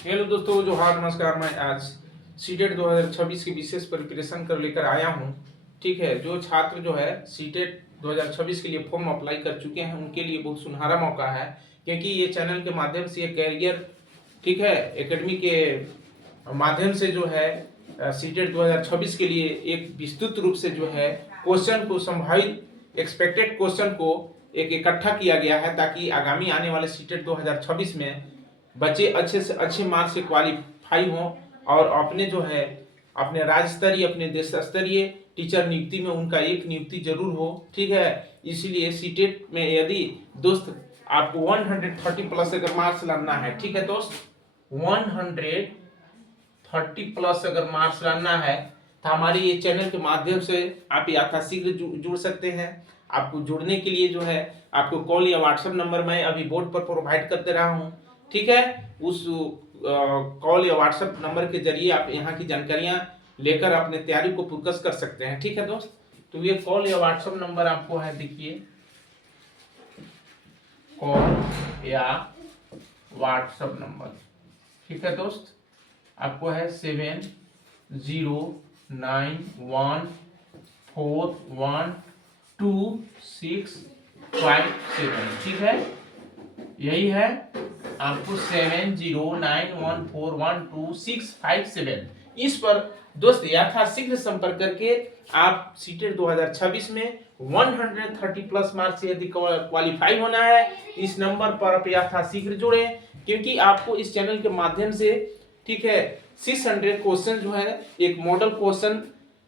Hello दोस्तों, जोहार, नमस्कार। मैं आज सीटेट 2026 की विशेष प्रिपरेशन कर लेकर आया हूँ। ठीक है, जो छात्र जो है सीटेट 2026 के लिए फॉर्म अप्लाई कर चुके हैं उनके लिए बहुत सुनहरा मौका है, क्योंकि ये चैनल के माध्यम से एक कैरियर, ठीक है, एकेडमी के माध्यम से जो है सीटेट 2026 के लिए एक विस्तृत रूप से जो है क्वेश्चन को संभावित एक्सपेक्टेड क्वेश्चन को एक इकट्ठा किया गया है, ताकि आगामी आने वाले सीटेट 2026 में बच्चे अच्छे से अच्छे मार्क्स से क्वालिफाई हों और अपने जो है अपने राज्य स्तरीय, अपने देश स्तरीय टीचर नियुक्ति में उनका एक नियुक्ति जरूर हो। ठीक है, इसीलिए सीटेट में यदि दोस्त आपको 130 प्लस अगर मार्क्स लाना है, ठीक है दोस्त, 130 प्लस अगर मार्क्स लाना है तो हमारे ये चैनल के माध्यम से आप यथाशीघ्र जुड़ सकते हैं। आपको जुड़ने के लिए जो है आपको कॉल या व्हाट्सएप नंबर मैं अभी बोर्ड पर प्रोवाइड कर दे रहा हूँ। ठीक है, उस कॉल या व्हाट्सएप नंबर के जरिए आप यहाँ की जानकारियां लेकर अपने तैयारी को फोकस कर सकते हैं। ठीक है दोस्त, तो ये कॉल या व्हाट्सएप नंबर आपको है, देखिए, कॉल या व्हाट्सएप नंबर, ठीक है दोस्त, आपको है 7091412657। ठीक है, यही है, आपको 7091412657 इस पर दोस्त यथाशीघ्र संपर्क करके आप सीटेट 2026 में 130 प्लस मार्क्स से यदि क्वालिफाई होना है, इस नंबर पर आप यथाशीघ्र जुड़े, क्योंकि आपको इस चैनल के माध्यम से, ठीक है, 600 क्वेश्चन जो है एक मॉडल क्वेश्चन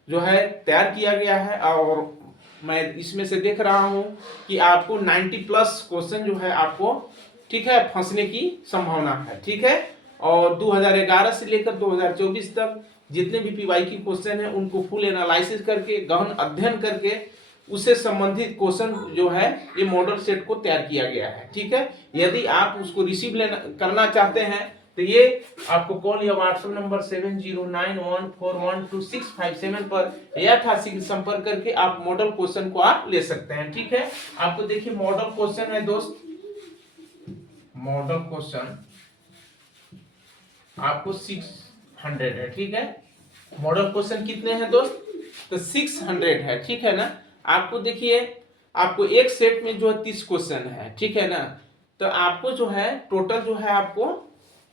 जो है तैयार किया गया है, और मैं इसमें से देख रहा हूं कि आपको 90 प्लस क्वेश्चन जो है आपको, ठीक है, फंसने की संभावना है। ठीक है, और 2011 से लेकर 2024 तक जितने भी पीवाई की क्वेश्चन है उनको फुल एनालिसिस करके, गहन अध्ययन करके उससे संबंधित क्वेश्चन जो है ये मॉडल सेट को तैयार किया गया है। ठीक है, यदि आप उसको रिसीव करना चाहते हैं तो ये आपको कॉल या व्हाट्सएप नंबर 7091412657 पर यथाशीघ्र संपर्क करके आप मॉडल क्वेश्चन को आप ले सकते हैं। ठीक है, आपको देखिए मॉडल क्वेश्चन है दोस्त, मॉडल क्वेश्चन आपको 600 है। ठीक है, मॉडल क्वेश्चन कितने हैं दोस्त, तो 600 है। ठीक है ना, आपको देखिए, आपको एक सेट में जो है 30 क्वेश्चन है। ठीक है ना, तो आपको जो है टोटल जो है आपको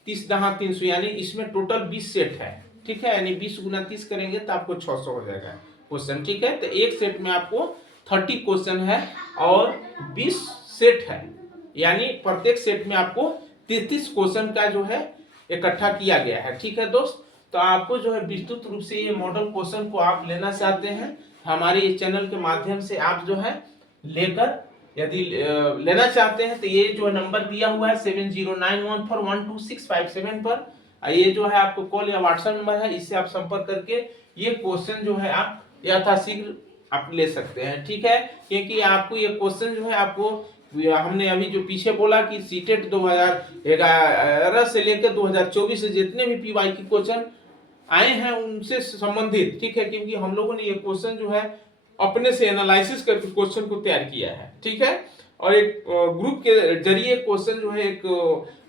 30 दहा 300, यानी इसमें टोटल 20 सेट है। ठीक है, यानी 20 गुना 30 करेंगे तो आपको 600 हो जाएगा क्वेश्चन। ठीक है, तो एक सेट में आपको 30 क्वेश्चन है और 20 सेट है, यानी प्रत्येक सेट में आपको 33 क्वेश्चन का जो है इकट्ठा किया गया है। ठीक है दोस्त, तो आपको जो है विस्तृत रूप से ये मॉडल क्वेश्चन को आप लेना चाहते हैं, हमारे इस चैनल के माध्यम से आप जो है लेकर यदि लेना चाहते हैं तो ये जो नंबर दिया हुआ है 7091412657 पर, ये जो है आपको कॉल या व्हाट्सएप नंबर है, इससे आप संपर्क करके ये क्वेश्चन जो है आप यथाशीघ्र आप ले सकते हैं। ठीक है, क्योंकि आपको ये क्वेश्चन जो है आपको हमने अभी जो पीछे बोला कि सीटेट 2011 से लेकर 2024 से जितने भी पीवाई की क्वेश्चन आए हैं उनसे संबंधित, ठीक है, क्योंकि हम लोगों ने ये क्वेश्चन जो है अपने से एनालिसिस करके क्वेश्चन को तैयार किया है। ठीक है, और एक ग्रुप के जरिए क्वेश्चन जो है एक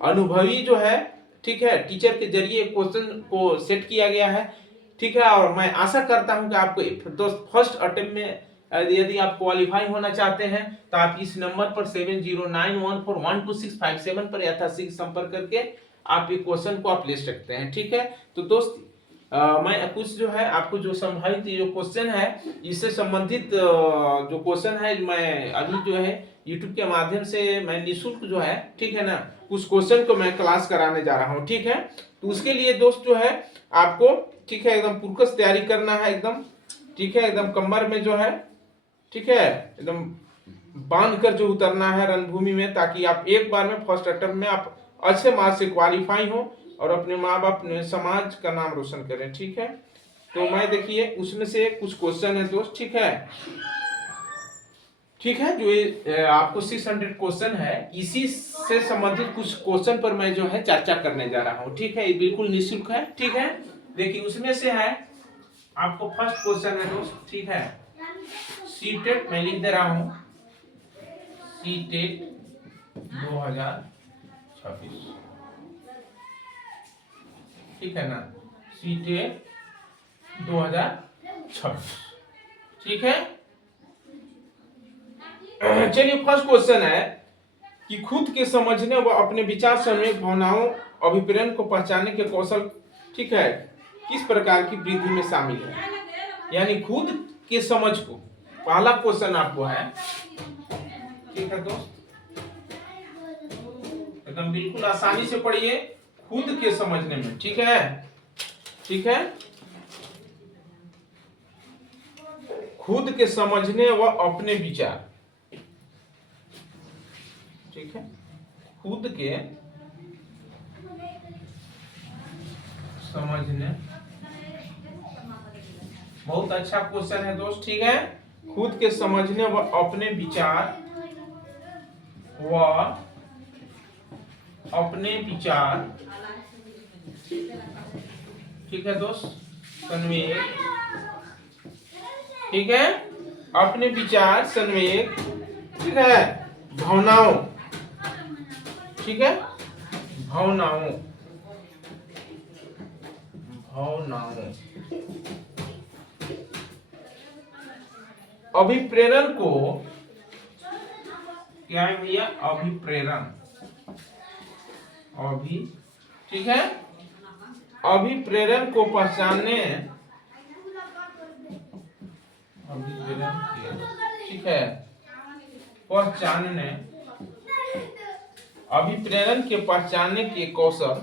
अनुभवी जो है, ठीक है, टीचर के जरिए क्वेश्चन को सेट किया गया है। ठीक है, और मैं आशा करता हूं कि आपको दोस्त फर्स्ट अटेम्प्ट में यदि आप क्वालिफाई होना चाहते हैं तो आप इस नंबर पर 7091412657 पर यथाशीघ्र संपर्क करके आप ये क्वेश्चन को आप ले सकते हैं। ठीक है, तो दोस्त मैं कुछ जो है आपको जो संभावित जो क्वेश्चन है इससे संबंधित जो क्वेश्चन है मैं अभी जो है YouTube के माध्यम से मैं निःशुल्क जो है, ठीक है ना, कुछ क्वेश्चन को मैं क्लास कराने जा रहा हूँ। ठीक है, तो उसके लिए दोस्त जो है आपको, ठीक है, एकदम पूर्वक तैयारी करना है एकदम। ठीक है, एकदम कमर में जो है, ठीक है, एकदम बांध कर जो उतरना है रणभूमि में, ताकि आप एक बार में फर्स्ट अटेम्प्ट में आप अच्छे मार्क्स से क्वालिफाई हो और अपने माँ बाप अपने समाज का नाम रोशन करें। ठीक है, तो मैं देखिए उसमें से कुछ क्वेश्चन है दोस्त। ठीक है, ठीक है, जो ये आपको 600 क्वेश्चन है, इसी से संबंधित कुछ क्वेश्चन पर मैं जो है चर्चा करने जा रहा हूँ। ठीक है, ये बिल्कुल निःशुल्क है। ठीक है, देखिए उसमें से है आपको फर्स्ट क्वेश्चन है दोस्त, ठीक है, सीटेट मैं लिख दे रहा हूँ, सीटेट 2026, ठीक है ना, सीटेट 2026। ठीक है, चलिए फर्स्ट क्वेश्चन है कि खुद के समझने व अपने विचार संवेग भावनाओं अभिप्रेरण को पहचानने के कौशल, ठीक है, किस प्रकार की वृद्धि में शामिल है। यानी खुद के समझ को, पहला क्वेश्चन आपको है, ठीक है दोस्त, एकदम बिल्कुल आसानी से पढ़िए, खुद के समझने में, ठीक है, ठीक है, खुद के समझने व अपने विचार, ठीक है, खुद के समझने, बहुत अच्छा क्वेश्चन है दोस्त, ठीक है, खुद के समझने व अपने विचार ठीक है दोस्त, संवेग, ठीक है, अपने विचार संवेग, ठीक है, भावनाओं, ठीक है, भावनाओं अभिप्रेरण को, क्या है भैया, अभिप्रेरण, ठीक है, अभिप्रेरण को पहचानने, अभिप्रेरण के, ठीक है, पहचानने, अभिप्रेरण के पहचानने के कौशल,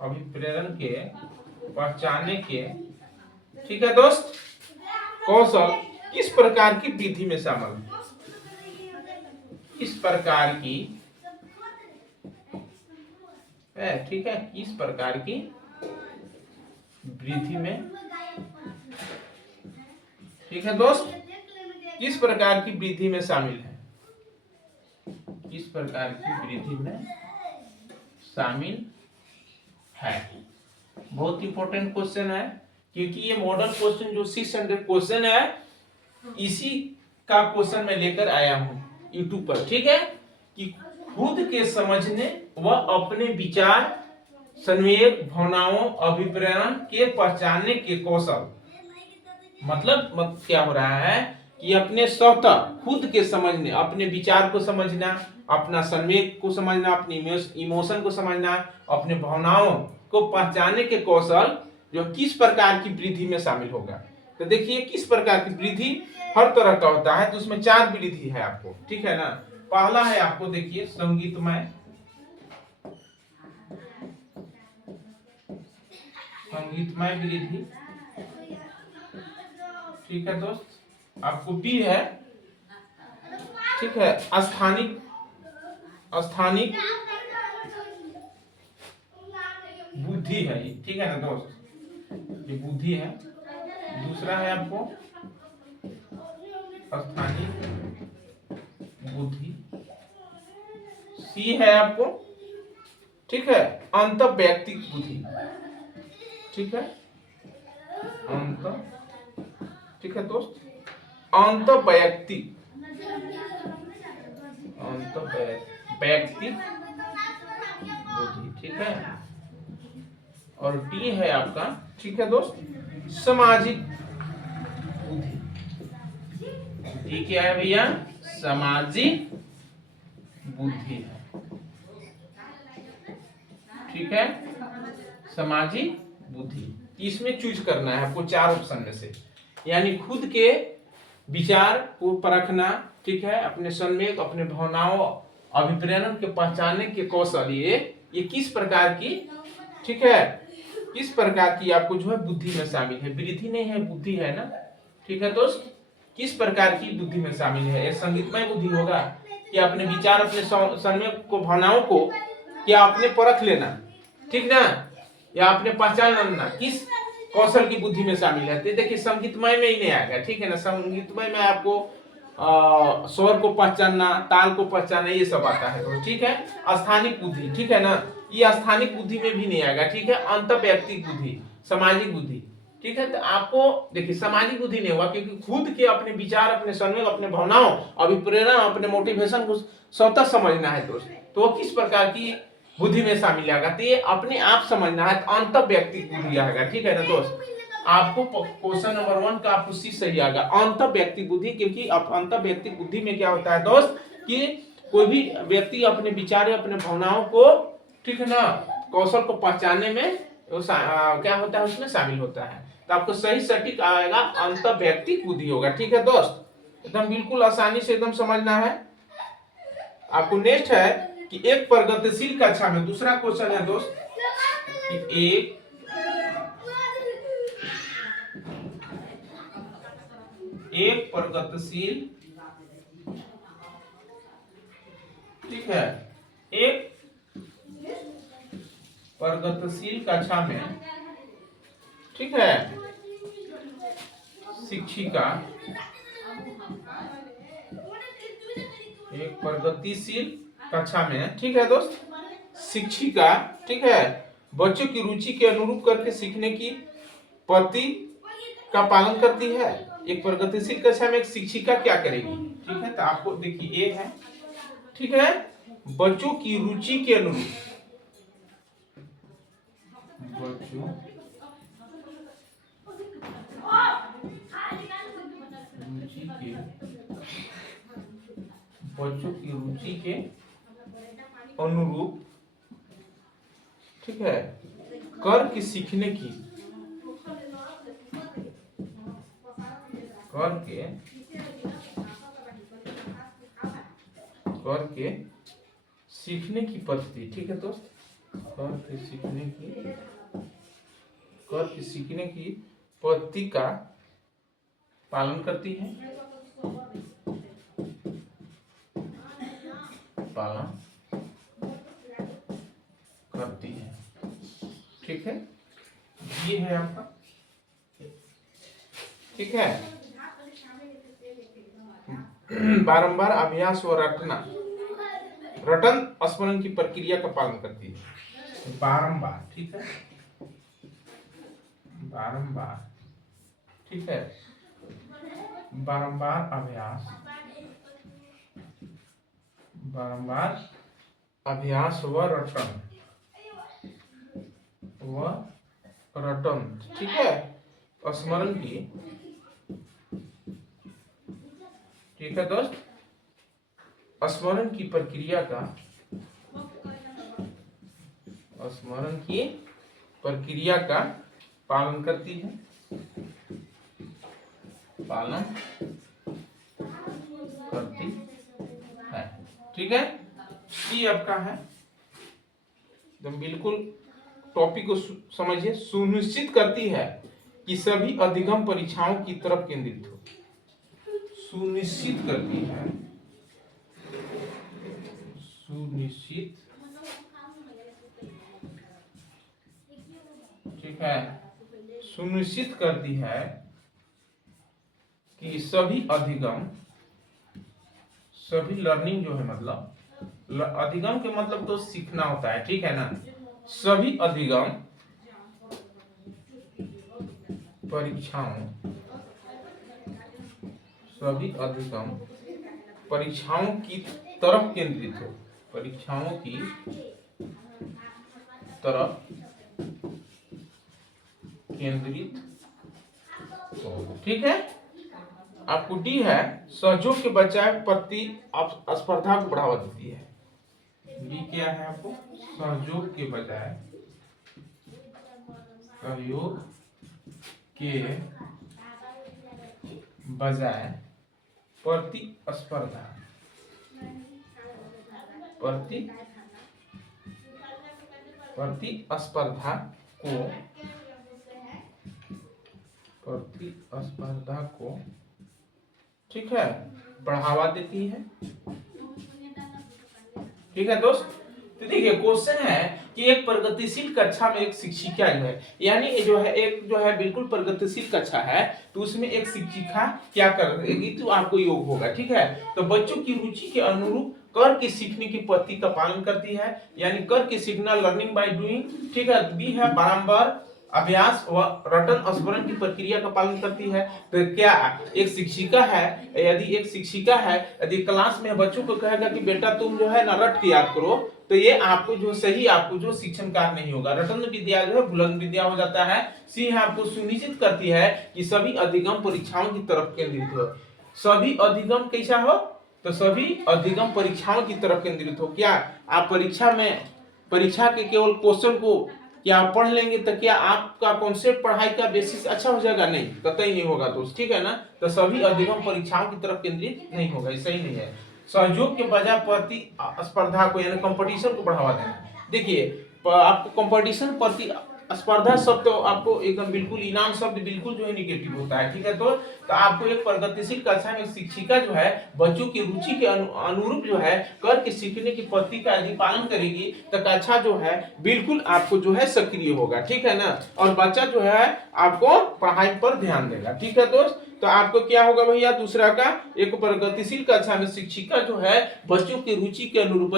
अभिप्रेरण के पहचानने के, ठीक है दोस्त, कौशल किस प्रकार की वृद्धि में शामिल है, इस प्रकार की है, ठीक है, किस प्रकार की वृद्धि में, ठीक है दोस्त, किस प्रकार की वृद्धि में शामिल है, किस प्रकार की वृद्धि में शामिल है। बहुत इंपॉर्टेंट क्वेश्चन है, क्योंकि ये मॉडल क्वेश्चन जो 600 क्वेश्चन है, इसी का क्वेश्चन मैं लेकर आया हूं यूट्यूब पर, ठीक है, कि खुद के समझने व अपने विचार संवेग भावनाओं अभिप्रेरण के पहचानने के कौशल, मतलब क्या हो रहा है कि अपने स्वतः खुद के समझने, अपने विचार को समझना, अपना संवेग को समझना, अपने इमोशन को समझना, अपने भावनाओं को पहचानने के कौशल जो किस प्रकार की वृद्धि में शामिल होगा। तो देखिए किस प्रकार की वृद्धि हर तरह का होता है, तो उसमें 4 वृद्धि है आपको, ठीक है ना। पहला है आपको, देखिए, संगीतमय, संगीतमय वृद्धि, ठीक है दोस्त। आपको बी है, ठीक है, स्थानिक, स्थानिक बुद्धि है ये, ठीक है ना दोस्त, ये बुद्धि है। दूसरा है आपको स्थानिक बुद्धि, सी है आपको, ठीक है, अंतःवैयक्तिक बुद्धि, ठीक है, ठीक है दोस्त, अंतःवैयक्तिक बुद्धि, ठीक है। और डी है आपका, ठीक है दोस्त, सामाजिक बुद्धि। डी क्या है भैया, सामाजिक बुद्धि है, ठीक है, सामाजिक बुद्धि। इसमें चूज करना है आपको 4 ऑप्शन में से, यानी खुद के विचार को परखना, ठीक है, अपने संवेग, अपने भावनाओं अभिप्रेरण के पहचानने के कौशल, ये किस प्रकार की, ठीक है, किस प्रकार की आपको जो है बुद्धि में शामिल है, वृद्धि नहीं है, बुद्धि है ना, ठीक है दोस्त, किस प्रकार की बुद्धि में शामिल है। ये संगीतमय बुद्धि होगा कि अपने विचार, अपने संवेग को, भावनाओं को क्या आपने परख लेना, ठीक ना, या आपने पहचान लेना, किस कौशल की बुद्धि में शामिल है। तो देखिए संगीतमय में ही नहीं आएगा, ठीक है ना, संगीतमय में आपको स्वर को पहचानना, ताल को पहचानना, ये सब आता है, तो ठीक है। स्थानिक बुद्धि, ठीक है ना, ये स्थानिक बुद्धि में भी नहीं आएगा, ठीक है। अंतःवैयक्तिक बुद्धि, सामाजिक बुद्धि, ठीक है। तो आपको देखिए सामाजिक बुद्धि नहीं होगा, क्योंकि खुद के अपने विचार, अपने संवेग, अपने भावनाओं, अभिप्रेरण, अपने मोटिवेशन को स्वतः समझना है दोस्त, तो किस प्रकार की बुद्धि में शामिल आएगा। तो ये अपने आप समझना है, तो अंत व्यक्तिक बुद्धि आएगा, ठीक है ना दोस्त। आपको क्वेश्चन नंबर 1 का आपको सी सही आएगा, अंत व्यक्तिक बुद्धि। क्योंकि अंत व्यक्तिक बुद्धि में क्या होता है दोस्त कि कोई भी व्यक्ति अपने विचार अपने भावनाओं को, ठीक है ना, कौशल को पहचानने में क्या होता है, उसमें शामिल होता है। तो आपको सही सटीक आएगा अंत व्यक्तिक बुद्धि होगा, ठीक है दोस्त। एकदम बिल्कुल आसानी से एकदम समझना है आपको। नेक्स्ट है कि एक प्रगतिशील कक्षा में, दूसरा क्वेश्चन है दोस्त कि एक प्रगतिशील, ठीक है, एक प्रगतिशील कक्षा में, ठीक है, शिक्षिका, एक प्रगतिशील कक्षा में, ठीक है दोस्त, शिक्षिका, ठीक है, बच्चों की रुचि के अनुरूप करके सीखने की पद्धति का पालन करती है। एक प्रगतिशील कक्षा में एक शिक्षिका क्या करेगी, ठीक है। तो आपको देखिए ए है, ठीक है, बच्चों की रुचि के अनुरूप, बच्चों की रुचि के अनुरूप, ठीक है, करके सीखने की, करके सीखने की पद्धति, ठीक है दोस्त, करके सीखने की पद्धति का पालन करती है, ठीक है। ये है आपका, ठीक है। बारंबार अभ्यास व रटन स्मरण की प्रक्रिया का पालन करती है। बारंबार, ठीक है, बारंबार, ठीक है, बारंबार अभ्यास, व रटन, ठीक है, स्मरण की, ठीक है दोस्त, स्मरण की प्रक्रिया का, पालन करती है, ठीक है। ये आपका है, तो बिल्कुल टॉपिक को समझिए। सुनिश्चित करती है कि सभी अधिगम परीक्षाओं की तरफ केंद्रित हो, सुनिश्चित करती है, ठीक है, सुनिश्चित करती है कि सभी अधिगम, सभी लर्निंग जो है, मतलब अधिगम के मतलब तो सीखना होता है, ठीक है ना, सभी अधिगम परीक्षाओं की तरफ केंद्रित हो, ठीक है। आपको डी है, सहयोग के बजाय प्रतिस्पर्धा को बढ़ावा देती है। डी क्या है आपको, सहयोग के बजाय प्रतिस्पर्धा, को, ठीक है, बढ़ावा देती है, ठीक है दोस्त। तो देखिए क्वेश्चन है कि एक प्रगतिशील कक्षा में एक शिक्षिका जो है, यानी जो है एक जो है बिल्कुल प्रगतिशील कक्षा है, तो उसमें एक शिक्षिका क्या करेगी, तो आपको योग होगा, ठीक है। तो बच्चों की रुचि के अनुरूप कर के सीखने की पद्धति का पालन करती है, यानी कर के सीखना, लर्निंग बाय डूइंग, ठीक है। बी है, बारंबार अभ्यास व रटन स्मरण की प्रक्रिया का पालन करती है। तो क्या एक शिक्षिका है, यदि एक शिक्षिका है, यदि क्लास में बच्चों को कहेगा कि बेटा तुम जो है ना रट के याद करो, तो ये आपको जो सही आपको जो शिक्षण कार्य नहीं होगा। रटन विद्या जो है बुलंद विद्या हो जाता है। सी आपको सुनिश्चित करती है कि सभी अधिगम परीक्षाओं की तरफ केंद्रित हो। सभी अधिगम कैसा हो, तो सभी अधिगम परीक्षाओं की तरफ केंद्रित हो। क्या आप परीक्षा के केवल क्वेश्चन को क्या आप पढ़ लेंगे तो क्या आपका कॉन्सेप्ट पढ़ाई का बेसिस अच्छा हो जाएगा? नहीं, कतई नहीं होगा दोस्त, ठीक है ना। तो सभी अधिगम परीक्षाओं की तरफ केंद्रित नहीं होगा, ये सही नहीं है। सहयोग के बजाय प्रतिस्पर्धा को यानी कंपटीशन को बढ़ावा देना। देखिए आपको कंपटीशन प्रति स्पर्धा शब्द तो आपको एकदम बिल्कुल इनाम शब्द बिल्कुल जो है निगेटिव होता है, ठीक है। तो आपको एक प्रगतिशील कक्षा में शिक्षिका जो है बच्चों की रुचि के अनुरूप जो है करके सीखने की पद्धति का यदि पालन करेगी तो कक्षा जो है बिल्कुल आपको जो है सक्रिय होगा, ठीक है ना। और बच्चा जो है आपको पढ़ाई पर ध्यान देगा, ठीक है दोस्त। तो आपको क्या होगा भैया, दूसरा का एक प्रगतिशील कक्षा में शिक्षिका जो है बच्चों की रुचि के अनुरूप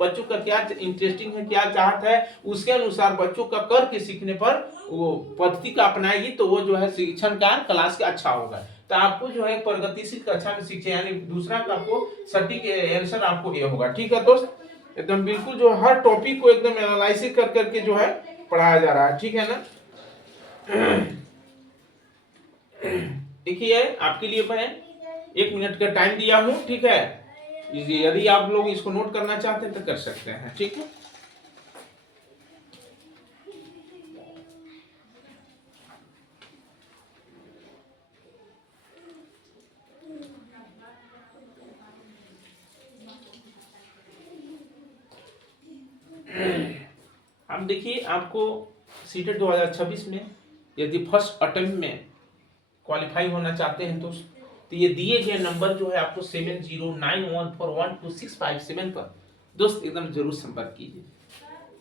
बच्चों का क्या इंटरेस्टिंग है, क्या चाहत है, उसके अनुसार बच्चों का करके सीखने पर वो पद्धति का अपनाएगी तो वो जो है शिक्षण का क्लास का अच्छा होगा। तो आपको जो है प्रगतिशील कक्षा में शिक्षा यानी दूसरा का आपको सटीक आंसर आपको ये होगा, ठीक है दोस्त। एकदम बिल्कुल जो हर टॉपिक को एकदम एनालाइसिस कर करके जो है पढ़ाया जा रहा है, ठीक है ना। देखिए आपके लिए मैं 1 मिनट का टाइम दिया हूं, ठीक है। यदि आप लोग इसको नोट करना चाहते हैं तो कर सकते हैं, ठीक है। अब देखिए आपको सीटेट 2026 में यदि फर्स्ट अटेम्प्ट में क्वालिफाई होना चाहते हैं तो ये दिए गए नंबर जो है आपको 7091412657 पर दोस्त एकदम जरूर संपर्क कीजिए,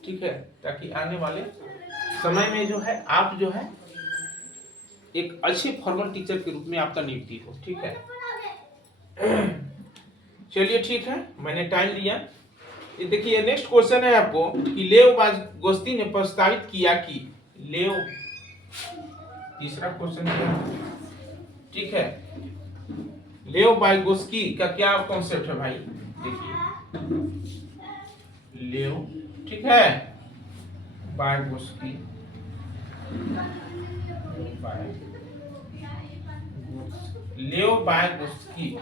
ठीक है, ताकि आने वाले समय में जो है आप जो है एक अच्छे फॉर्मल टीचर के रूप में आपका नियुक्ति हो, ठीक है। चलिए ठीक है, मैंने टाइम लिया। ये देखिए नेक्स्ट क्वेश्चन है आपको कि लेव वाइगोत्स्की ने प्रस्तावित किया कि लेव, तीसरा क्वेश्चन है, ठीक है। लेव वाइगोत्स्की का क्या कॉन्सेप्ट है भाई, देखिए लेव, ठीक है, वाइगोत्स्की लेव वाइगोत्स्की,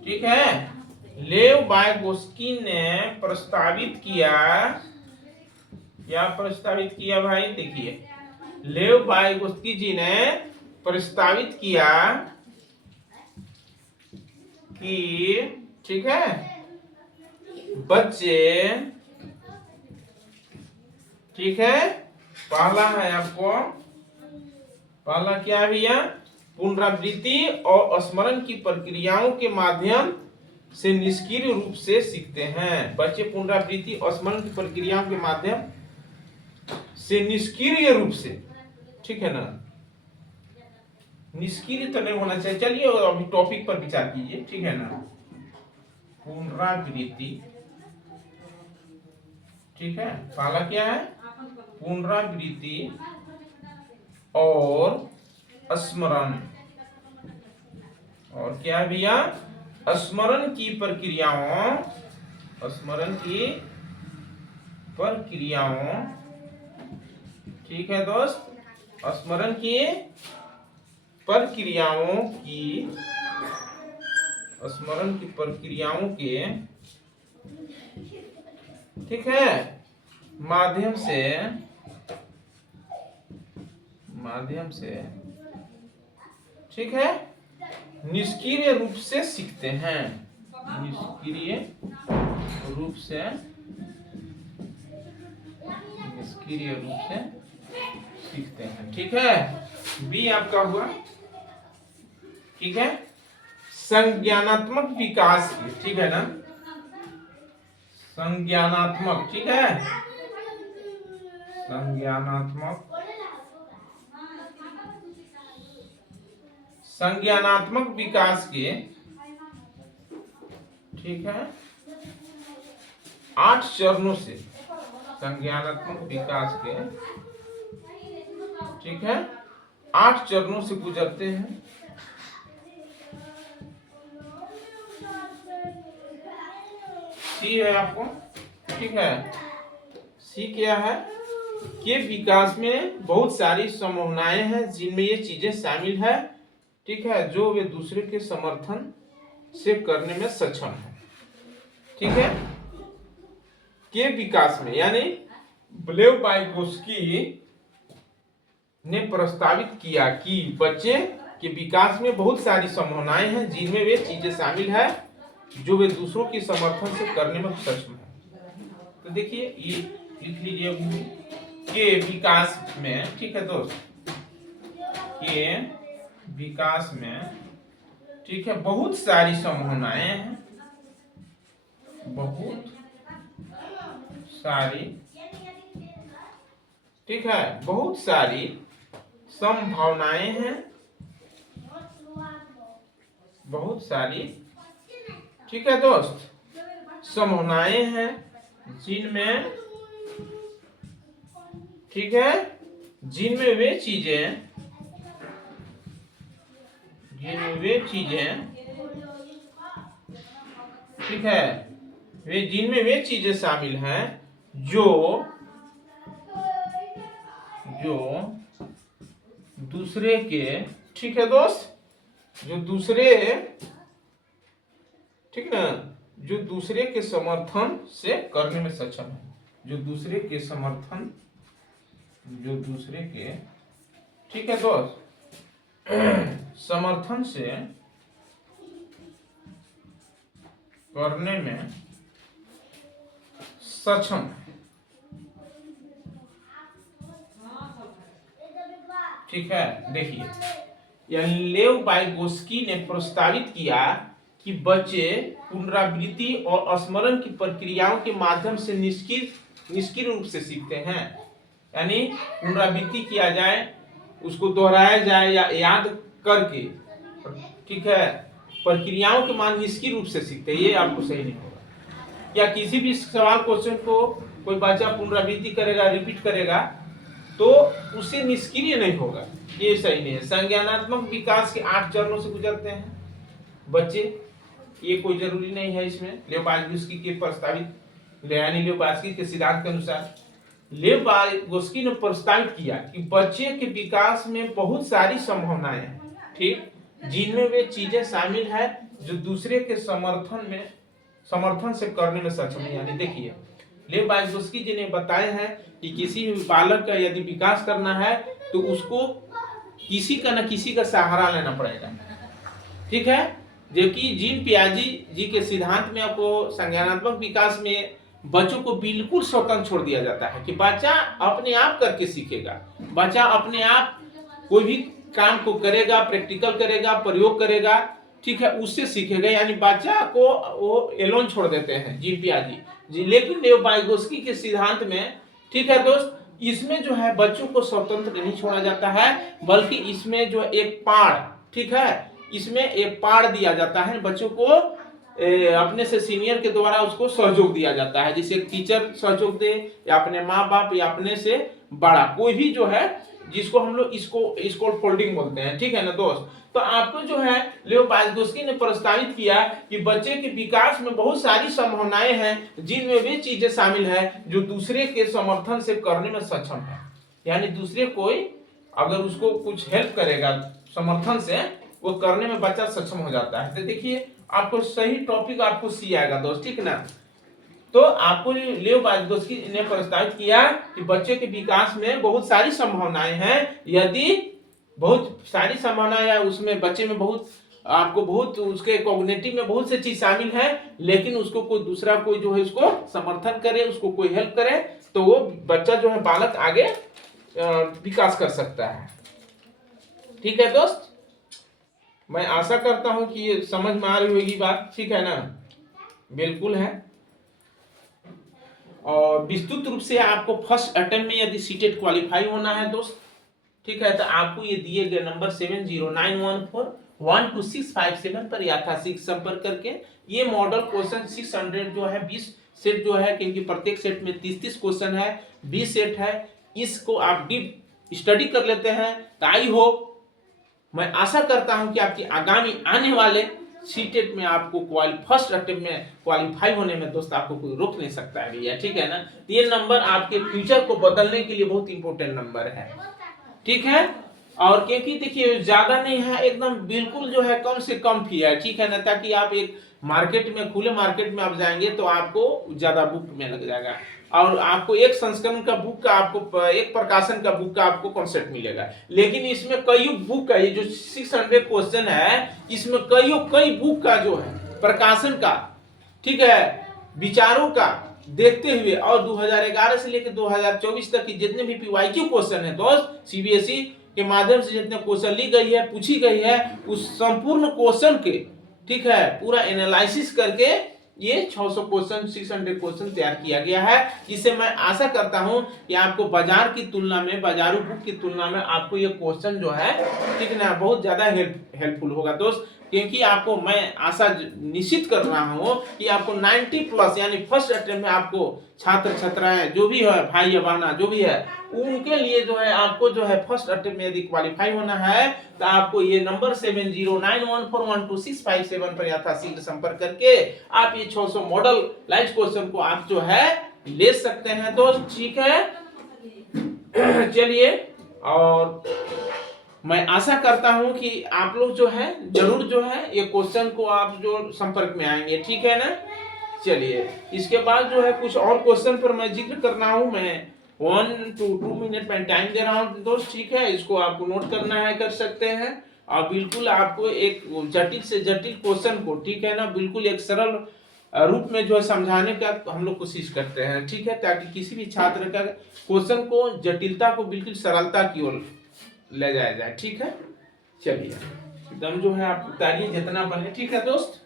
ठीक है। लेव वाइगोत्स्की ने प्रस्तावित किया, क्या प्रस्तावित किया भाई, देखिए लेव वाइगोत्स्की जी ने प्रस्तावित किया कि, ठीक है, बच्चे, ठीक है, पहला है आपको, पहला क्या है भैया, पुनरावृत्ति और स्मरण की प्रक्रियाओं के माध्यम से निष्क्रिय रूप से सीखते हैं। बच्चे पुनरावृत्ति और स्मरण की प्रक्रियाओं के माध्यम से निष्क्रिय रूप से, ठीक है ना, निष्क्रिय तो नहीं होना चाहिए। चलिए अभी टॉपिक पर विचार कीजिए, ठीक है ना। पुनरावृत्ति, ठीक है, पहला क्या है, पुनरावृत्ति और स्मरण, और क्या है भैया, स्मरण की प्रक्रियाओं, स्मरण की प्रक्रियाओं, ठीक है दोस्त, स्मरण की प्रक्रियाओं की, स्मरण की प्रक्रियाओं के, ठीक है, माध्यम से, ठीक है, निष्क्रिय रूप से सीखते हैं, निष्क्रिय रूप से, निष्क्रिय रूप से सीखते हैं, ठीक है। बी आपका हुआ, ठीक है, संज्ञानात्मक विकास की, ठीक है ना, संज्ञानात्मक, ठीक है, संज्ञानात्मक विकास के, ठीक है, 8 चरणों से, संज्ञानात्मक विकास के, ठीक है, 8 चरणों से गुजरते हैं। सी है आपको, ठीक है। सी क्या है कि विकास में बहुत सारी संभावनाएं हैं जिनमें ये चीजें शामिल है, ठीक है, जो वे दूसरे के समर्थन से करने में सक्षम है, ठीक है। के विकास में यानी लेव-वाइगोत्स्की ने प्रस्तावित किया कि बच्चे के विकास में बहुत सारी संभावनाएं हैं जिनमें वे चीजें शामिल है जो वे दूसरों के समर्थन से करने में सक्षम है। तो देखिए ये लिख लीजिए के विकास में, ठीक है दोस्त, के विकास में, ठीक है, बहुत सारी संभावनाएं हैं, बहुत सारी, ठीक है, बहुत सारी संभावनाएं हैं, बहुत सारी, ठीक है दोस्त, संभावनाएं हैं जिनमें, ठीक है, जिनमें वे चीजें, ठीक है, जिनमें वे चीजें शामिल हैं जो दूसरे के, ठीक है दोस्त, जो दूसरे, ठीक ना, जो दूसरे के समर्थन से करने में सक्षम है, जो दूसरे के समर्थन, जो दूसरे के, ठीक है दोस्त, समर्थन से करने में सक्षम है, ठीक है। देखिए लेव-वाइगोत्स्की ने प्रस्तावित किया कि बच्चे पुनरावृत्ति और स्मरण की प्रक्रियाओं के माध्यम से निष्क्रिय रूप से सीखते हैं, यानी पुनरावृत्ति किया जाए, उसको दोहराया जाए या याद करके, ठीक है, प्रक्रियाओं के मान निष्क्रिय रूप से सीखते हैं, ये आपको सही नहीं होगा। या किसी भी सवाल क्वेश्चन को कोई बच्चा पुनरावृत्ति करेगा, रिपीट करेगा, तो उससे निष्क्रिय नहीं होगा, ये सही नहीं है। संज्ञानात्मक विकास के 8 चरणों से गुजरते हैं बच्चे, ये कोई जरूरी नहीं है। इसमें लेव-वाइगोत्स्की के प्रस्तावित, यानी लेव-वाइगोत्स्की के सिद्धांत के अनुसार लेव-वाइगोत्स्की ने प्रस्तावित किया कि बच्चे के विकास में बहुत सारी संभावनाएं हैं, ठीक, जिनमें वे चीजें शामिल है जो दूसरे के समर्थन से करने में सक्षम है। यानी देखिए लेव-वाइगोत्स्की जी ने बताए हैं कि किसी भी बालक का यदि विकास करना है तो उसको किसी का न किसी का सहारा लेना पड़ेगा, ठीक है। जबकि जीन पियाजे जी के सिद्धांत में आपको संज्ञानात्मक विकास में बच्चों को बिल्कुल स्वतंत्र छोड़ दिया जाता है कि बच्चा अपने आप करके सीखेगा, बच्चा अपने आप कोई भी काम को करेगा, प्रैक्टिकल करेगा, प्रयोग करेगा, ठीक है, उससे सीखेगा, यानी बच्चा को वो एलोन छोड़ देते हैं जीन पियाजे जी। लेकिन लेव-वाइगोत्स्की के सिद्धांत में, ठीक है दोस्त, इसमें जो है बच्चों को स्वतंत्र नहीं छोड़ा जाता है, बल्कि इसमें जो एक पाड़, ठीक है, इसमें एक पाड़ दिया जाता है, बच्चों को अपने से सीनियर के द्वारा उसको सहयोग दिया जाता है, जैसे टीचर सहयोग दे या अपने माँ बाप या अपने से बड़ा कोई भी जो है, जिसको हम लोग इसको फोल्डिंग बोलते हैं, ठीक है ना दोस्त। तो आपको जो है लेव-वाइगोत्स्की ने प्रस्तावित किया कि बच्चे के विकास में बहुत सारी संभावनाएं हैं जिनमें वे चीजें शामिल है जो दूसरे के समर्थन से करने में सक्षम है, यानी दूसरे कोई अगर उसको कुछ हेल्प करेगा समर्थन से, वो करने में बच्चा सक्षम हो जाता है। तो देखिए आपको सही टॉपिक आपको सी आएगा दोस्त, ठीक ना। तो आपको लेव-वाइगोत्स्की ने प्रस्तावित किया कि बच्चे के विकास में बहुत सारी संभावनाएं हैं, यदि बहुत सारी संभावनाएं है उसमें, बच्चे में बहुत उसके कॉग्निटिव में बहुत सी चीज शामिल है, लेकिन उसको कोई दूसरा कोई जो है उसको समर्थन करे, उसको कोई हेल्प करे, तो वो बच्चा जो है बालक आगे विकास कर सकता है, ठीक है दोस्त। मैं आशा करता हूं कि ये समझ में आ रही होगी बात, ठीक है ना, बिल्कुल है। और विस्तृत रूप से आपको फर्स्ट अटेम्प्ट में यदि सीटेट क्वालिफाई होना है दोस्त, ठीक है, तो आपको ये दिए गए नंबर 7091412657 पर यथाशीघ्र संपर्क करके ये मॉडल क्वेश्चन 600 जो है 20 सेट जो है, क्योंकि प्रत्येक सेट में 30-30 क्वेश्चन है, 20 सेट है, इसको आप डीप स्टडी कर लेते हैं। तो आई होप, मैं आशा करता हूं कि आपकी आगामी आने वाले सीटेट में आपको फर्स्ट अटेम्प्ट में क्वालिफाई होने में दोस्त आपको कोई रोक नहीं सकता है भैया, ठीक है ना। ये नंबर आपके फ्यूचर को बदलने के लिए बहुत इंपॉर्टेंट नंबर है, ठीक है। और क्योंकि देखिए ज्यादा नहीं है, एकदम बिल्कुल जो है कम से कम फी है, ठीक है ना, ताकि आप एक मार्केट में, खुले मार्केट में आप जाएंगे तो आपको ज्यादा बुक में लग जाएगा, और आपको एक संस्करण का बुक का, आपको एक प्रकाशन का बुक का आपको कॉन्सेप्ट मिलेगा। लेकिन इसमें कई बुक का, ये जो 600 क्वेश्चन है, इसमें कई बुक का जो है प्रकाशन का, ठीक है, विचारों का देखते हुए, और 2011 से लेकर 2024 तक की जितने भी पीवाईक्यू क्वेश्चन है दोस्त, सीबीएसई के माध्यम से जितने क्वेश्चन ली गई है, पूछी गई है, उस संपूर्ण क्वेश्चन के, ठीक है, पूरा एनालिसिस करके ये 600 क्वेश्चन, 600 क्वेश्चन तैयार किया गया है। इससे मैं आशा करता हूं कि आपको बाजार की तुलना में, बाजारू बुक की तुलना में आपको ये क्वेश्चन जो है, ठीक ना, बहुत ज्यादा हेल्पफुल होगा दोस्त। क्योंकि आपको मैं आशा निश्चित कर रहा हूं कि आपको 90 प्लस यानी फर्स्ट अटेम्प्ट में आपको छात्र छात्राएं जो भी है, भाई या बहना जो भी है, उनके लिए जो है आपको जो है फर्स्ट अटेम्प्ट में यदि क्वालिफाई होना है तो आपको ये नंबर 7091412657 पर यथाशीघ्र संपर्क करके आप ये 600 मॉडल लाइव क्वेश्चन को आप जो है ले सकते हैं दोस्त, ठीक है। चलिए, और मैं आशा करता हूं कि आप लोग जो है जरूर जो है ये क्वेश्चन को आप जो संपर्क में आएंगे, ठीक है ना। चलिए, इसके बाद जो है कुछ और क्वेश्चन पर मैं जिक्र करना हूं, मैं 1 to 2 मिनट में टाइम दे रहा हूं दोस्त, ठीक है। इसको आपको नोट करना है, कर सकते हैं, और बिल्कुल आपको एक जटिल से जटिल क्वेश्चन को, ठीक है ना, बिल्कुल एक सरल रूप में जो है समझाने का हम लोग कोशिश करते हैं, ठीक है, ताकि किसी भी छात्र का क्वेश्चन को, जटिलता को बिल्कुल सरलता की ओर ले जाया जाए, ठीक है। चलिए, एकदम जो है आप उतारिए जितना बने, ठीक है दोस्त।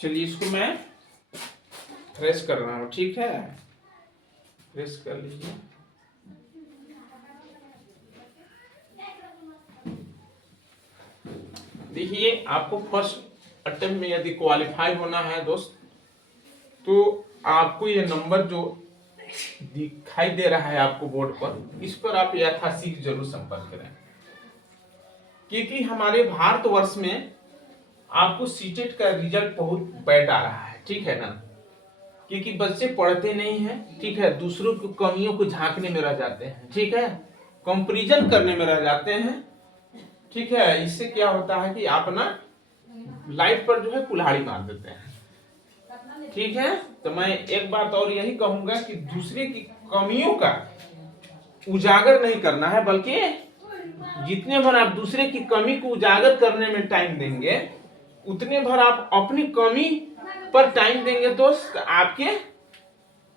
चलिए, इसको मैं फ्रेश कर रहा हूँ, ठीक है, फ्रेश कर लीजिए। देखिए, आपको फर्स्ट अटेम्प्ट में यदि क्वालिफाई होना है दोस्त, तो आपको ये नंबर जो दिखाई दे रहा है आपको बोर्ड पर, इस पर आप यथाशीघ्र जरूर संपर्क करें, क्योंकि हमारे भारतवर्ष में आपको सीटेट का रिजल्ट बहुत बैड आ रहा है, ठीक है ना, क्योंकि बच्चे पढ़ते नहीं हैं, ठीक है, दूसरों की कमियों को झांकने में रह जाते हैं, ठीक है, कंपैरिजन करने में रह जाते हैं, ठीक है। इससे क्या होता है कि आप ना लाइफ पर जो है कुल्हाड़ी मार देते हैं, ठीक है। तो मैं एक बात और यही कहूंगा कि दूसरे की कमियों का उजागर नहीं करना है, बल्कि जितने भर आप दूसरे की कमी को उजागर करने में टाइम देंगे, उतने भर आप अपनी कमी पर टाइम देंगे तो आपके,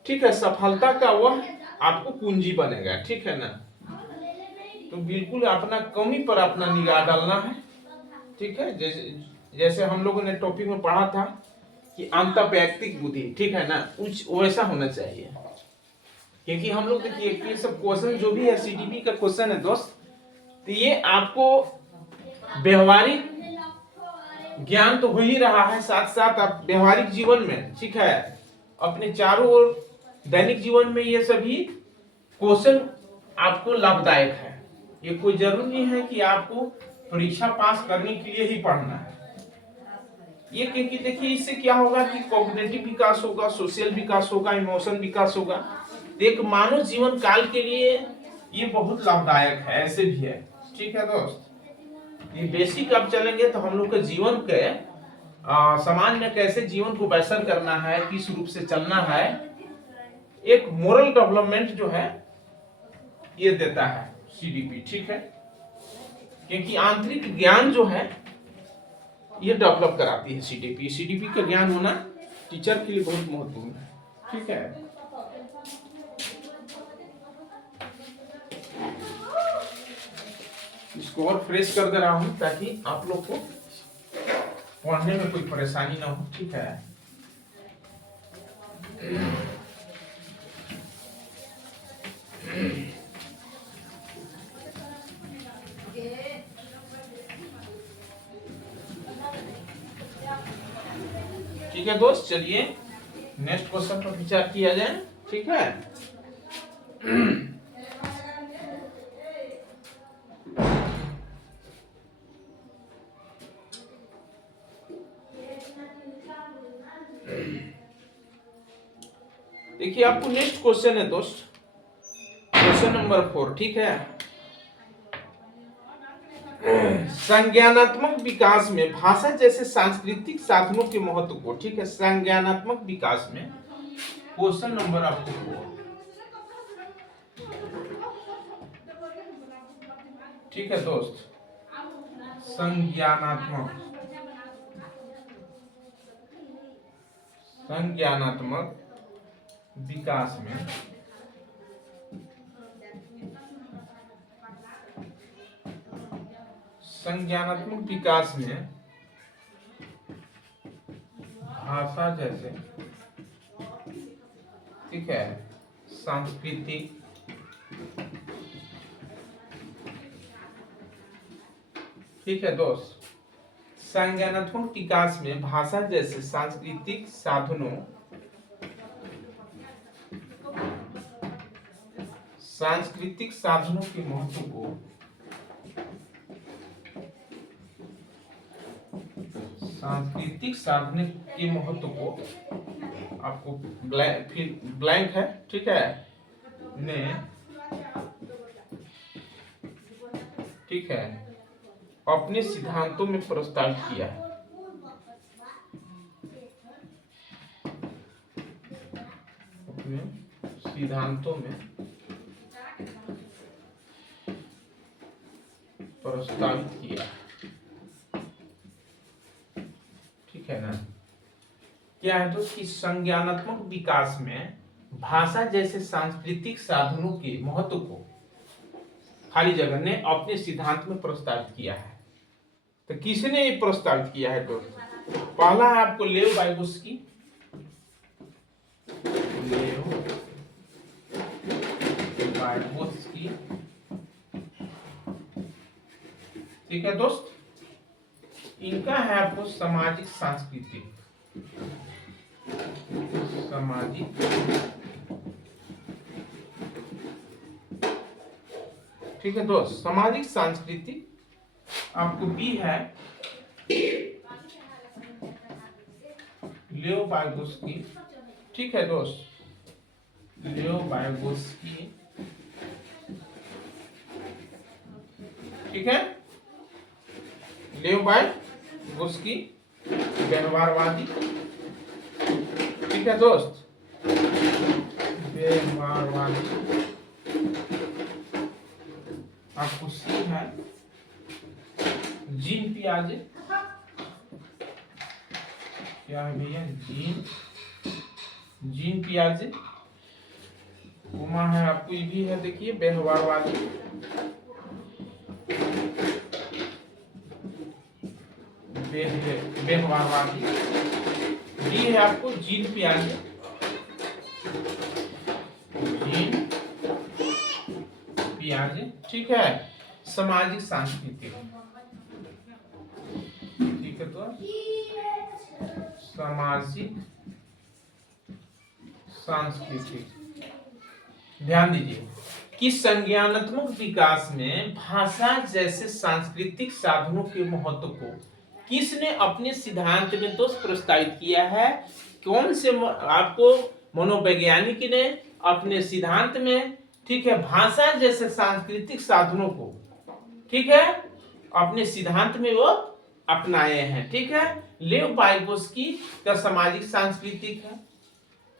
ठीक है, सफलता का वह आपको कुंजी बनेगा, ठीक है ना। तो बिल्कुल अपना कमी पर अपना निगाह डालना है, ठीक है। जैसे हम लोगों ने टॉपिक में पढ़ा था कि अंतर्वैयक्तिक बुद्धि, ठीक है ना, कुछ वैसा होना चाहिए। क्योंकि हम लोग देखिए ये सब क्वेश्चन जो भी है सीडीपी का क्वेश्चन है दोस्त, तो ये आपको व्यवहारिक ज्ञान तो हो ही रहा है, साथ साथ आप व्यवहारिक जीवन में, ठीक है, अपने चारों ओर दैनिक जीवन में ये सभी क्वेश्चन आपको लाभदायक है। ये कोई जरूरी नहीं है कि आपको परीक्षा पास करने के लिए ही पढ़ना है ये, क्योंकि देखिए इससे क्या होगा कि कॉग्निटिव विकास होगा, सोशल विकास होगा, इमोशन विकास होगा। एक मानव जीवन काल के लिए ये बहुत लाभदायक है, ऐसे भी है, ठीक है दोस्त। ये बेसिक आप चलेंगे तो हम लोग के जीवन के समाज में कैसे जीवन को बसर करना है, किस रूप से चलना है, एक मोरल डेवलपमेंट जो है ये देता है सीडीपी, ठीक है। क्योंकि आंतरिक ज्ञान जो है ये डेवलप कराती है सीडीपी। सीडीपी का ज्ञान होना टीचर के लिए बहुत महत्वपूर्ण है, ठीक है। इसको और फ्रेश कर दे रहा हूं ताकि आप लोग को पढ़ने में कोई परेशानी ना हो, ठीक है। ठीक है दोस्त, चलिए नेक्स्ट क्वेश्चन पर विचार किया जाए। ठीक है, देखिए आपको नेक्स्ट क्वेश्चन है दोस्त, क्वेश्चन नंबर 4। ठीक है, संज्ञानात्मक विकास में भाषा जैसे सांस्कृतिक साधनों के महत्व को, ठीक है, संज्ञानात्मक विकास में क्वेश्चन नंबर आपको 4। ठीक है दोस्त, संज्ञानात्मक विकास में भाषा जैसे, ठीक है, सांस्कृतिक ठीक है दोस्त, संज्ञानात्मक विकास में भाषा जैसे सांस्कृतिक साधनों के महत्व को आपको ब्लैंक है, ठीक है, ने, ठीक है, अपने सिद्धांतों में प्रस्तावित किया है। अपने सिद्धांतों में प्रस्तावित किया, ठीक है ना। क्या है तो कि संज्ञानात्मक विकास में भाषा जैसे सांस्कृतिक साधनों के महत्व को खाली जगह ने अपने सिद्धांत में प्रस्तावित किया है। तो किसने ये प्रस्तावित किया है? तो पहला है आपको लेव वाइगोत्स्की, ठीक है दोस्त। इनका है आपको सामाजिक सांस्कृतिक, ठीक है दोस्त, सामाजिक सांस्कृतिक आपको बी है लेव वाइगोत्स्की, ठीक है दोस्त, लेव वाइगोत्स्की, ठीक है, लेव वाइगोत्स्की व्यवहारवादी, ठीक है दोस्त, व्यवहारवादी। आपको सी है जीन पियाजे, क्या है भैया, जीन पियाजे। उमा है आपको ये भी है, देखिए व्यवहारवादी, व्यवहारवादी। डी है आपको जीन पियाजे, जीन पियाजे, ठीक है, सामाजिक सांस्कृतिक, ठीक है तो सामाजिक सांस्कृतिक। ध्यान दीजिए कि संज्ञानात्मक विकास में भाषा जैसे सांस्कृतिक साधनों के महत्व को किसने अपने सिद्धांत में तो प्रस्तावित किया है? कौन से आपको मनोवैज्ञानिक ने अपने सिद्धांत में, ठीक है, भाषा जैसे सांस्कृतिक साधनों को, ठीक है, अपने सिद्धांत में वो अपनाए हैं, ठीक है। लेव वाइगोत्स्की का सामाजिक सांस्कृतिक है,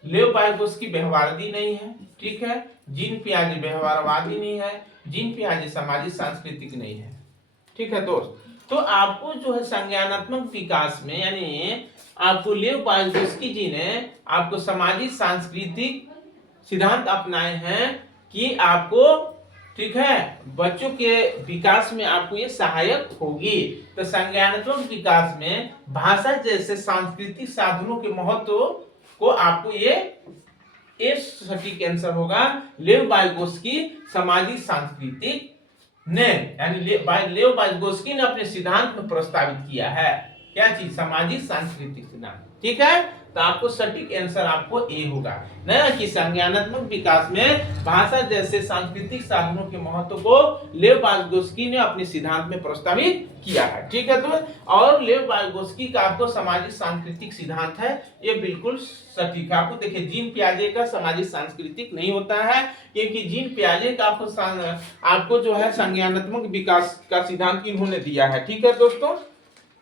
लेव वाइगोत्स्की व्यवहारवादी नहीं है, ठीक है, जीन पियाजे व्यवहारवादी नहीं है, जीन पियाजे सामाजिक सांस्कृतिक नहीं है, ठीक है दोस्त। तो आपको जो है संज्ञानात्मक विकास में, यानी आपको लेव वाइगोत्स्की जी ने आपको सामाजिक सांस्कृतिक सिद्धांत अपनाए हैं कि आपको, ठीक है, बच्चों के विकास में आपको ये सहायक होगी। तो संज्ञानात्मक विकास में भाषा जैसे सांस्कृतिक साधनों के महत्व को आपको ये सटीक आंसर होगा लेव वाइगोत्स्की सामाजिक सांस्कृतिक ने, यानी लेव वाइगोत्स्की ने अपने सिद्धांत में प्रस्तावित किया है। क्या चीज, सामाजिक सांस्कृतिक सिद्धांत। ठीक है, तो आपको सटीक आंसर आपको ए होगा ना कि संज्ञानात्मक विकास में भाषा जैसे सांस्कृतिक साधनों के महत्व को लेव वाइगोत्स्की ने अपने सिद्धांत में प्रस्तावित किया है। ठीक है, तो और लेव वाइगोत्स्की का आपको सामाजिक सांस्कृतिक सिद्धांत है, ये बिल्कुल सटीक है। आपको देखिए जीन पियाजे का सामाजिक सांस्कृतिक नहीं होता है, क्योंकि जीन पियाजे का आपको जो है संज्ञानात्मक विकास का सिद्धांत इन्होंने दिया है। ठीक है दोस्तों,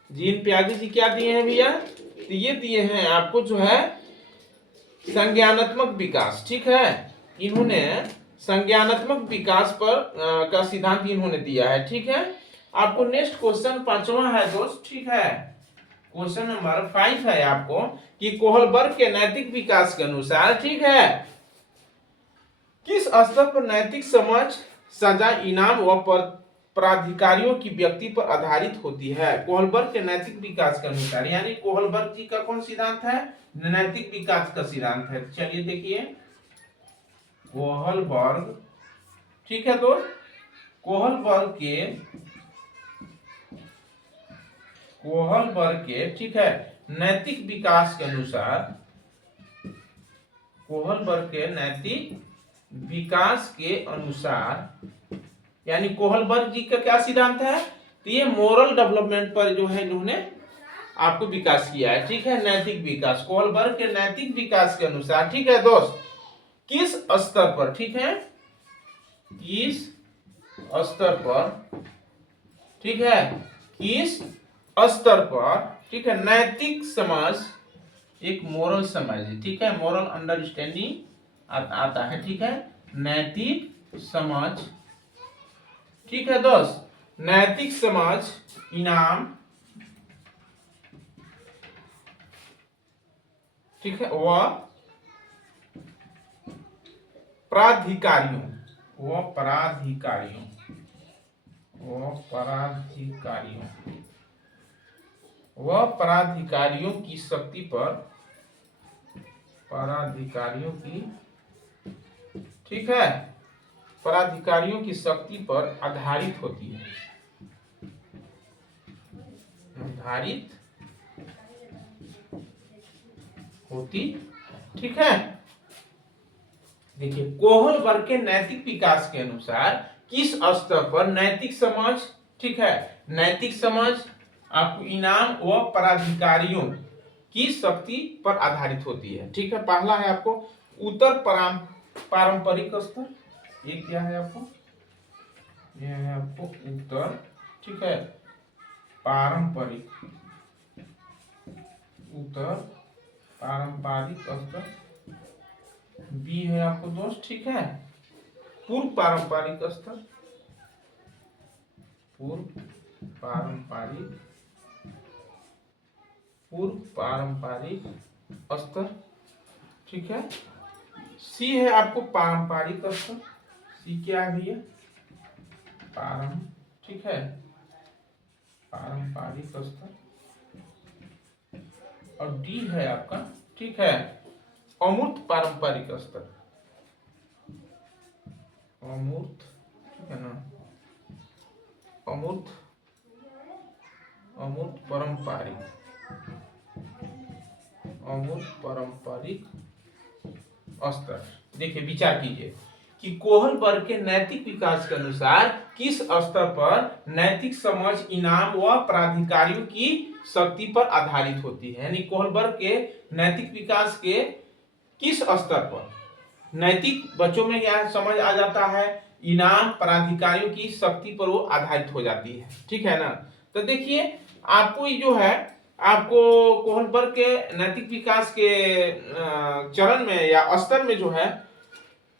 जीन पियाजे जी क्या दिए हैं भैया, तो ये दिए हैं आपको जो है संज्ञानात्मक विकास। ठीक है, इन्होंने संज्ञानात्मक विकास पर का सिद्धांत इन्होंने दिया है। ठीक है, आपको नेक्स्ट क्वेश्चन 5वां है दोस्त। ठीक है, क्वेश्चन नंबर 5 है आपको कि कोहलबर्ग के नैतिक विकास के अनुसार, ठीक है, किस स्तर पर नैतिक समझ, सजा, इनाम व प्राधिकारियों की व्यक्ति पर आधारित होती है। कोहलबर्ग के नैतिक विकास के अनुसार, यानी कोहलबर्ग जी का कौन सिद्धांत है, नैतिक विकास का सिद्धांत है। चलिए देखिए कोहलबर्ग, ठीक है दोस्त, कोहलबर्ग के ठीक है नैतिक विकास के अनुसार, कोहलबर्ग के नैतिक विकास के अनुसार, यानी कोहलबर्ग जी का क्या सिद्धांत है, तो ये मोरल डेवलपमेंट पर जो है इन्होंने आपको विकास किया है। ठीक है, नैतिक विकास, कोहलबर्ग के नैतिक विकास के अनुसार, ठीक है दोस्त, किस स्तर पर, ठीक है, किस स्तर पर, ठीक है, किस स्तर पर, ठीक है, नैतिक समझ, एक मोरल समझ, ठीक है, मोरल अंडरस्टैंडिंग आता है। ठीक है, नैतिक समझ, ठीक है दोस्त, नैतिक समझ, इनाम, ठीक है, वह प्राधिकारियों, वह प्राधिकारियों, वह प्राधिकारियों, वह प्राधिकारियों की शक्ति पर, प्राधिकारियों की, ठीक है, प्राधिकारियों की शक्ति पर आधारित होती है, आधारित होती। ठीक है, देखिए कोहलबर्ग के नैतिक विकास के अनुसार किस स्तर पर नैतिक समझ, ठीक है, नैतिक समझ आपको इनाम व प्राधिकारियों की शक्ति पर आधारित होती है। ठीक है, पहला है आपको उत्तर पारंपरिक स्तर, ये क्या है आपको, यह है आपको उत्तर, ठीक है, पारंपरिक, उत्तर पारंपरिक स्तर। बी है आपको दोस्त, ठीक है, पूर्व पारंपरिक स्तर, पूर्व पारंपरिक, पूर्व पारंपरिक स्तर। ठीक है, सी है आपको पारंपरिक स्तर, सी क्या है भैया, ठीक है, पारंपरिक स्तर। और डी है आपका, ठीक है, अमूर्त पारंपरिक स्तर, अमूर्त, ठीक है ना, अमूर्त, अमूर्त पारंपरिक, अमूर्त पारंपरिक स्तर। देखिए विचार कीजिए कि कोहलबर्ग के नैतिक विकास के अनुसार किस स्तर पर नैतिक समझ, इनाम व प्राधिकारियों की शक्ति पर आधारित होती है। यानी कोहलबर्ग के नैतिक विकास के किस स्तर पर नैतिक बच्चों में क्या समझ आ जाता है, इनाम, प्राधिकारियों की शक्ति पर वो आधारित हो जाती है। ठीक है ना, तो देखिए आपको ये जो है, आपको कोहलबर्ग के नैतिक विकास के चरण में या स्तर में जो है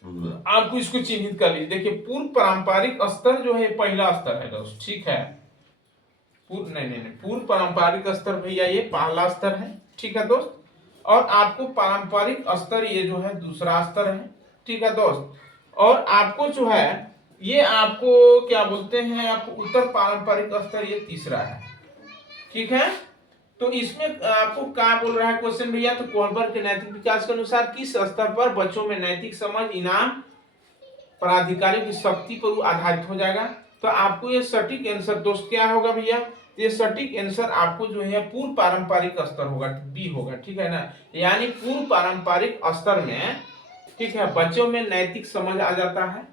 आपको इसको चिन्हित कर लीजिए। देखिए पूर्व पारंपरिक स्तर जो है पहला स्तर है दोस्त, ठीक है, पूर्व पारंपरिक स्तर भैया ये पहला स्तर है। ठीक है दोस्त, और आपको पारंपरिक स्तर ये जो है दूसरा स्तर है। ठीक है दोस्त, और आपको जो है ये आपको क्या बोलते हैं, आपको उत्तर पारंपरिक स्तर ये तीसरा है। ठीक है, तो इसमें आपको क्या बोल रहा है क्वेश्चन भैया, तो कोहलबर्ग के नैतिक विकास के अनुसार किस स्तर पर बच्चों में नैतिक समझ, इनाम, प्राधिकारियों की शक्ति पर आधारित हो जाएगा। तो आपको ये सटीक आंसर दोस्त क्या होगा भैया, तो ये सटीक आंसर आपको जो है पूर्व पारंपरिक स्तर होगा, बी होगा, ठीक है ना। यानी पूर्व पारंपरिक स्तर में, ठीक है, बच्चों में नैतिक समझ आ जाता है,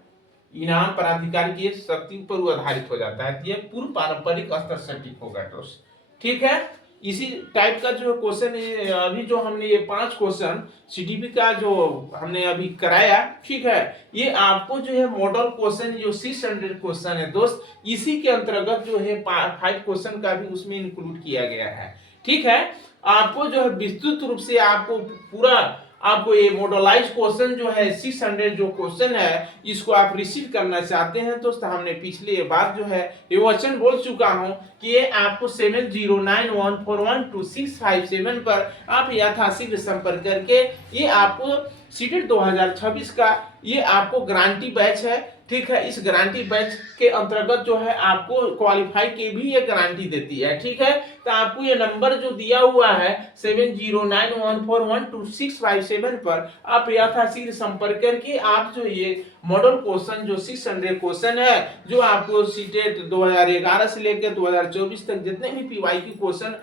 इनाम प्राधिकारी की शक्ति पर वो आधारित हो जाता है, ये पूर्व पारंपरिक स्तर सटीक होगा दोस्त, ठीक है। इसी टाइप का जो क्वेश्चन अभी जो हमने ये 5 क्वेश्चन सीडीपी का जो हमने अभी कराया, ठीक है, ये आपको जो है मॉडल क्वेश्चन जो 600 क्वेश्चन है दोस्त, इसी के अंतर्गत जो है 5 क्वेश्चन का भी उसमें इंक्लूड किया गया है, ठीक है। आपको जो है विस्तृत रूप से आपको पूरा आपको ये मॉडलाइज क्वेश्चन जो है 600 जो क्वेश्चन है इसको आप रिसीव करना चाहते हैं तो हमने पिछले बार जो है ये वचन बोल चुका हूं कि ये आपको 7091412657 पर आप यथाशीघ्र संपर्क करके ये आपको सीटेट 2026 का ये आपको गारंटी बैच है, ठीक है। इस गारंटी बैच के अंतर्गत जो है आपको क्वालिफाई की भी ये गारंटी देती है, ठीक है। तो आपको ये नंबर जो दिया हुआ है 7091412657 पर आप यथाशीघ्र संपर्क करके आप जो ये मॉडल क्वेश्चन जो 600 क्वेश्चन है जो आपको सीटेट 2011 से लेकर 2024 तक जितने भी पीवाईक्यू क्वेश्चन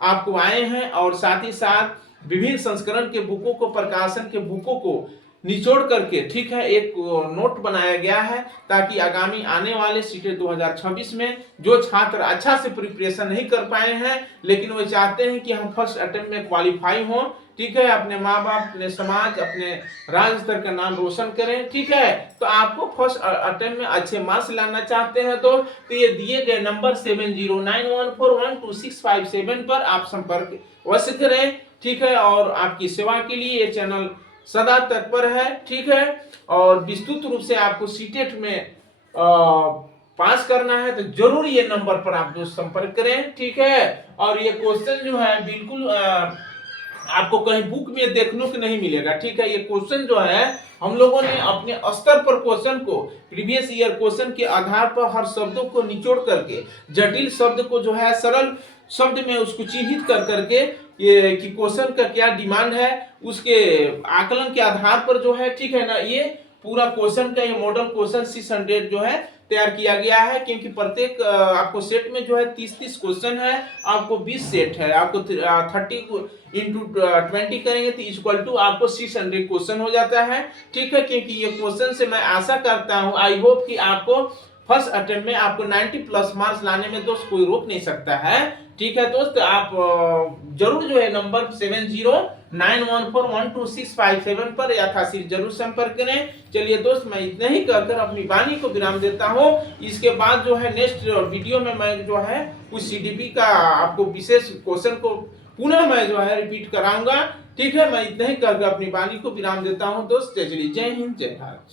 आपको आए हैं और साथ ही साथ विभिन्न संस्करण के बुकों को, प्रकाशन के बुकों को निचोड़ करके, ठीक है, एक नोट बनाया गया है ताकि आगामी आने वाले सीटेट 2026 में जो छात्र अच्छा से प्रिपरेशन नहीं कर पाए हैं लेकिन वो चाहते हैं कि हम फर्स्ट अटेम्प्ट में क्वालिफाई हों, ठीक है, अपने माँ बाप, अपने समाज, अपने राज्य स्तर का नाम रोशन करें, ठीक है। तो आपको फर्स्ट अटेम्प्ट में अच्छे मार्क्स लाना चाहते हैं तो ये दिए गए नंबर 7091412657 पर आप संपर्क अवश्य करें, ठीक है। और आपकी सेवा के लिए ये चैनल सदा तत्पर है, ठीक है। और विस्तृत रूप से आपको सीटेट में पास करना है तो जरूर ये नंबर पर आप जो संपर्क करें, ठीक है। और ये क्वेश्चन जो है बिल्कुल आपको कहीं बुक में देखने को नहीं मिलेगा, ठीक है। ये क्वेश्चन जो है हम लोगों ने अपने स्तर पर क्वेश्चन को प्रीवियस ईयर क्वेश्चन के आधार पर हर शब्दों को निचोड़ करके जटिल शब्द को जो है सरल शब्द में उसको चिन्हित कर करके ये कि क्वेश्चन का क्या डिमांड है उसके आकलन के आधार पर जो है, ठीक है ना, ये पूरा क्वेश्चन का ये मॉडल क्वेश्चन 600 जो है तैयार किया गया है। क्योंकि प्रत्येक आपको सेट में जो है 30-30 क्वेश्चन है, आपको 20 सेट है, आपको 30 इंटू 20 करेंगे तो इक्वल टू आपको 600 क्वेश्चन हो जाता है, ठीक है। क्योंकि ये क्वेश्चन से मैं आशा करता हूँ, आई होप कि आपको फर्स्ट अटेम्प्ट में आपको 90+ मार्क्स लाने में दोस्त कोई रोक नहीं सकता है, ठीक है दोस्त। आप जरूर जो है नंबर 7091412657 पर यथाशीघ्र जरूर संपर्क करें। चलिए दोस्त, मैं इतना ही कहकर अपनी वाणी को विराम देता हूँ। इसके बाद जो है नेक्स्ट वीडियो में मैं जो है कुछ सीडीपी का आपको विशेष क्वेश्चन को पुनः मैं जो है रिपीट कराऊंगा, ठीक है। मैं इतना ही कहकर अपनी वाणी को विराम देता हूँ दोस्त। चलिए, जय हिंद, जय भारत।